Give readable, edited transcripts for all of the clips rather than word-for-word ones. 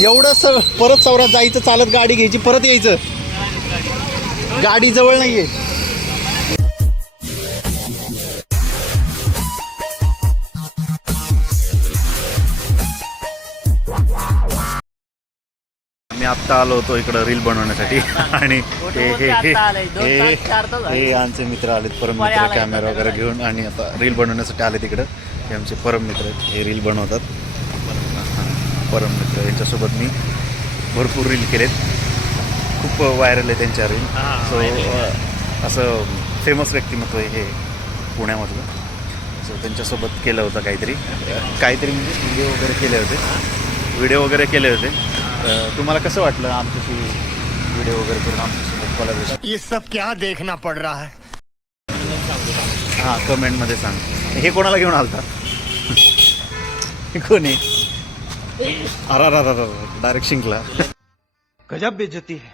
एवढं परत सौरात जायचं, चालत गाडी घ्यायची, परत यायचं. गाडी जवळ नाहीये. मी आत्ता आलो होतो इकडं रील बनवण्यासाठी आणि हे आमचे मित्र आलेत, परम मित्र, कॅमेरा वगैरे घेऊन, आणि आता रील बनवण्यासाठी आले तिकडं. हे आमचे परम मित्र आहेत, हे रील बनवतात. परम मित्र, यांच्यासोबत मी भरपूर रील केलेत, खूप व्हायरल आहे त्यांच्या रील. सो असं फेमस व्यक्तिमत्व आहे हे पुण्यामधलं. सो त्यांच्यासोबत केलं होतं काहीतरी म्हणजे व्हिडिओ वगैरे केले होते. तुम्हाला कसं वाटलं आमच्याशी व्हिडिओ वगैरे करून आमच्यासोबत कोलॅबोरेशन? ये सब क्या देखना पड़ रहा है? हां, कमेंटमध्ये सांग. हे कोणाला घेऊन आलता? कोणी? अरा डायरेक्ट शिंकला. गजब बेइज्जती है.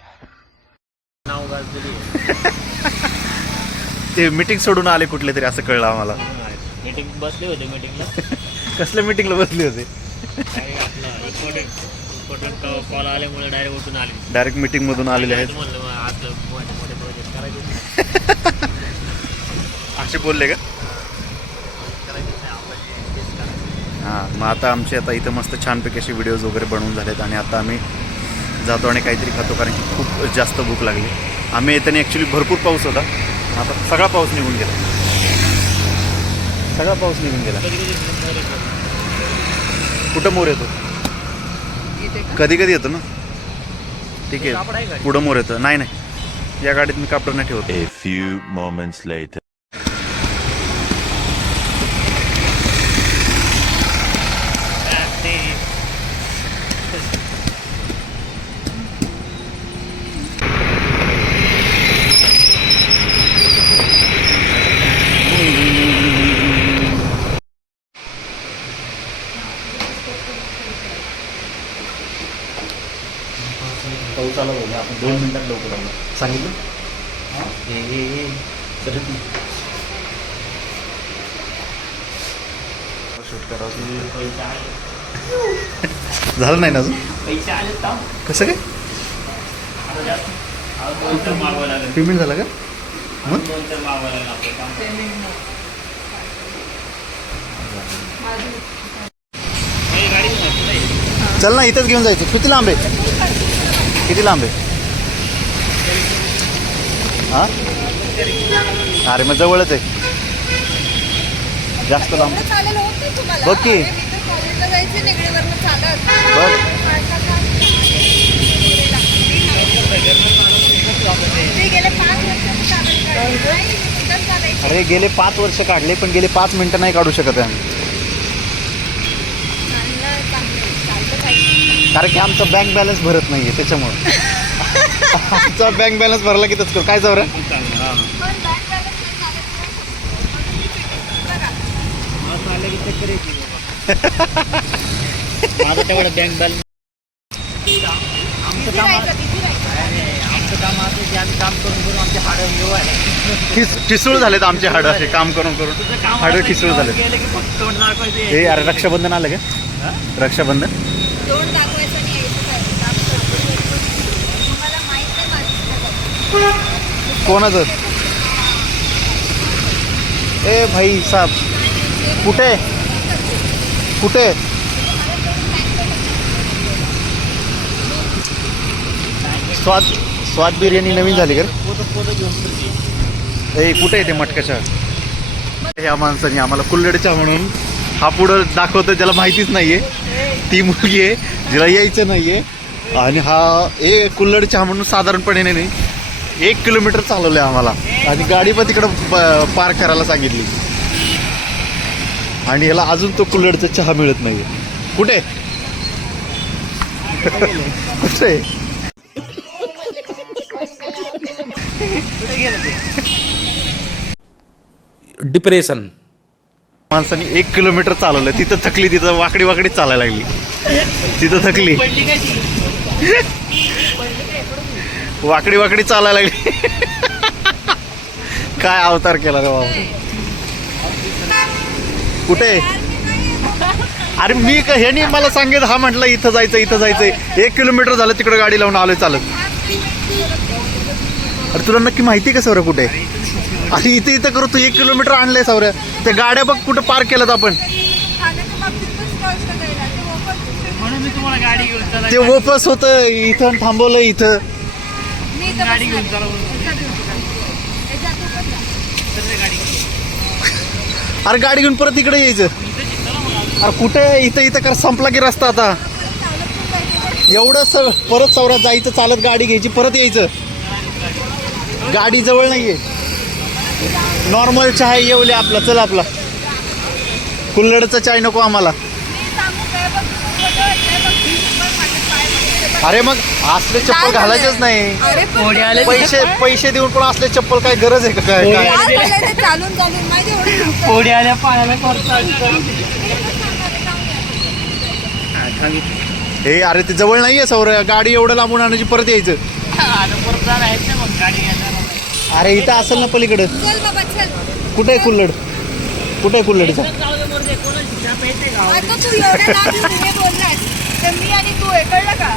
ते मीटिंग सोडून आले कुठले तरी, असं कळलं आम्हाला. मीटिंग बसले होते मीटिंगला. कसल्या मीटिंगला बसले होते? कॉल आल्यामुळे डायरेक्ट उठून आले. डायरेक्ट मीटिंग मधून आलेले आहेत. असे बोलले का? हां, मग आता आमचे इथं मस्त छानपैकी असे व्हिडिओज वगैरे बनवून झालेत आणि आता आम्ही जातो आणि काहीतरी खातो, कारण की खूप जास्त भूक लागली. आम्ही येताना ॲक्च्युली भरपूर पाऊस होता, आता सगळा पाऊस निघून गेला. कुठं मोर येतो? कधी कधी येतो ना. ठीक आहे, पुढं मोर येतं. नाही, या गाडीत मी कापड नाही ठेवत. A few moments later. पाऊस आला बोलला, आपण 2 मिनिटात लवकर आलो सांगितलं. शूट करावं झालं नाही ना अजून. पैसे आले कसं काय पेमेंट झालं का? मग चल ना, इथंच घेऊन जायचं. किती लांब आहे? हां, अरे मग जवळच आहे, जास्त लांब. बघ की, बघ. अरे गेले 5 वर्ष काढले, पण गेले 5 मिनिटं नाही काढू शकत आम्ही, कारण की आमचा बँक बॅलन्स भरत नाहीये त्याच्यामुळे. आमचा बँक बॅलन्स भरला की तसं करू. काय जाऊ रे? माझं तेवढं बँक बॅलन्स. आमचं काम असं की आम्ही काम करून आमचे हाडं येऊ आहे. ठिसूळ झालेत आमचे हाडं, असे काम करून हाडं ठिसूळ झाले. हे अरे रक्षाबंधन आलं का? रक्षाबंधन कोणाचं? ए भाई साहब, कुठे स्वाद बिर्याणी नवीन झाली का? ए कुठे आहे ते मटकाच्या? ह्या माणसाने आम्हाला कुल्हड चहा म्हणून हा पुढं दाखवतो, ज्याला माहितीच नाहीये. ती मुलगी आहे जिला यायचं नाहीये, आणि हा कुल्हड चहा म्हणून साधारणपणे नाही 1 किलोमीटर चालवलंय आम्हाला, आणि गाडी पण तिकडं पार्क करायला सांगितली, आणि याला अजून तो कुल्हडचा चहा मिळत नाहीये. कुठे डिप्रेशन. माणसाने 1 किलोमीटर चालवलं, तिथं थकली, तिथं वाकडी चालायला लागली, तिथं थकली, वाकडी चालायला लागली. काय अवतार केला रे बाबा. कुठे अरे मी ह्यानी मला सांगेल हा म्हटलं इथं जायचंय 1 किलोमीटर झालं तिकडे गाडी लावून आलोय चालत. अरे तुला नक्की माहिती का सौर्या कुठे? अरे इथं करू तू 1 किलोमीटर आणलंय सौर्या. त्या गाड्या बघ कुठं पार्क केल्यात आपण. म्हणून मी तुम्हाला गाडी घेऊन चला. ते वोपस होतं इथं थांबवलं इथं. गाडी घेऊन चला बोलतो. अरे गाडी घेऊन परत इकडे यायचं. अरे कुठे इथं कर संपला की रस्ता आता. एवढं परत सौरात जायचं चालत गाडी घ्यायची परत यायचं. गाडी जवळ नाहीये. नॉर्मल चहा येवले आपला. चल आपला कुल्हडचा चाय नको आम्हाला. अरे मग असले चप्पल घालायचेच नाही. पैसे देऊन पण असले चप्पल काय गरज आहे का? काय पोडी आल्या पायाला हे अरे ते जवळ नाहीये सौर्या. गाडी एवढं लांबून आणायची परत यायचं. अरे इथं असेल ना पलीकडे. कुठे आहे कुल्हड? कुठे आहे कुल्हडचा? मी आणि तू कळलं का?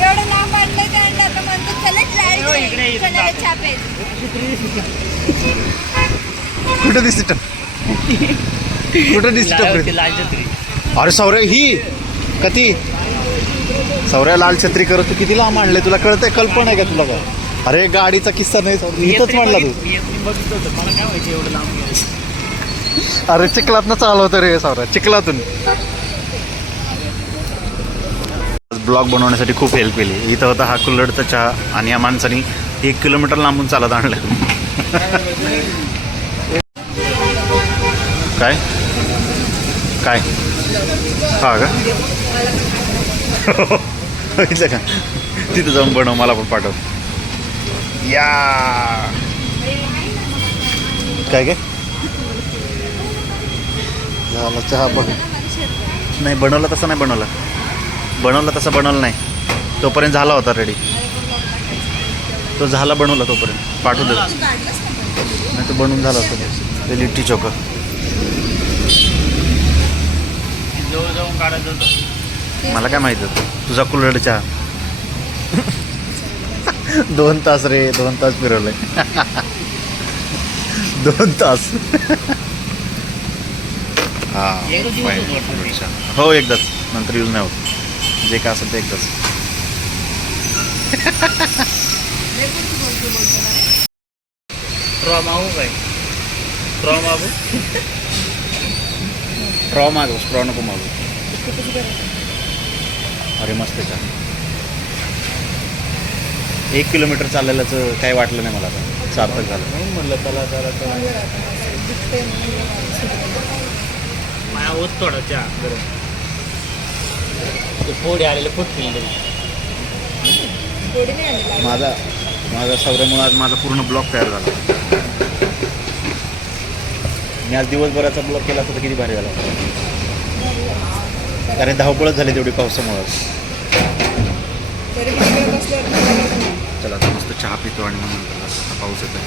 एवढं लांब आणलंय ते आणलं आता म्हणतो कुठे दिसत कुठे दिसत? अरे सौर्या ही कधी सौर्या लाल छत्री करत तू किती लांब आणले? तुला कळतंय? कल्पना आहे का तुला? काय अरे गाडीचा किस्सा नाही इथंच म्हणला तू. मला काय माहिती एवढं लांब. अरे चिखलातनं चालवतं रे सौर्या, चिखलातून. ब्लॉग बनवण्यासाठी खूप हेल्प केली. इथं होता हा कुल्हडचा चहा आणि या माणसाने 1 किलोमीटर लांबून चालत आणलं. काय काय हा का? बघितलं का? तिथं जाऊन बनव, मला पण पाठव. या काय काय झालं चहा बघ. नाही बनवला तसा नाही बनवला. तसं बनवलं नाही. तोपर्यंत झाला होता रेडी. तो झाला बनवला तोपर्यंत पाठवू दे. नाही तो बनवून झाला होता ते लिट्टी चोखा. जवळ जाऊन काढायचं होतं. मला काय माहिती होतं तुझा कुल्हड चहा. 2 तास रे, 2 तास फिरवलंय. 2 तास. हा हो एकदाच, नंतर यूज नाही होत. जे काय असेल ते एकदाच. ट्रॉ मागू काय? ट्रॉ मागू? स्ट्रॉ मागव, स्ट्रॉ नको मागू. अरे मस्त चहा. 1 किलोमीटर चाललेल्याचं काही वाटलं नाही मला. आता सार्थक झालं. म्हणलं चला माया होत थोडा चहा बरं. ते पोडी आलेले फुटतील. माझा सौर्यामुळे आज माझा पूर्ण ब्लॉक तयार झाला. मी आज दिवसभराचा ब्लॉक केला असता तर किती भारी झाला. कारण धावपळच झाली तेवढी पावसामुळं. चला आता मस्त चहा पितो आणि मग नंतर पाऊस येतो.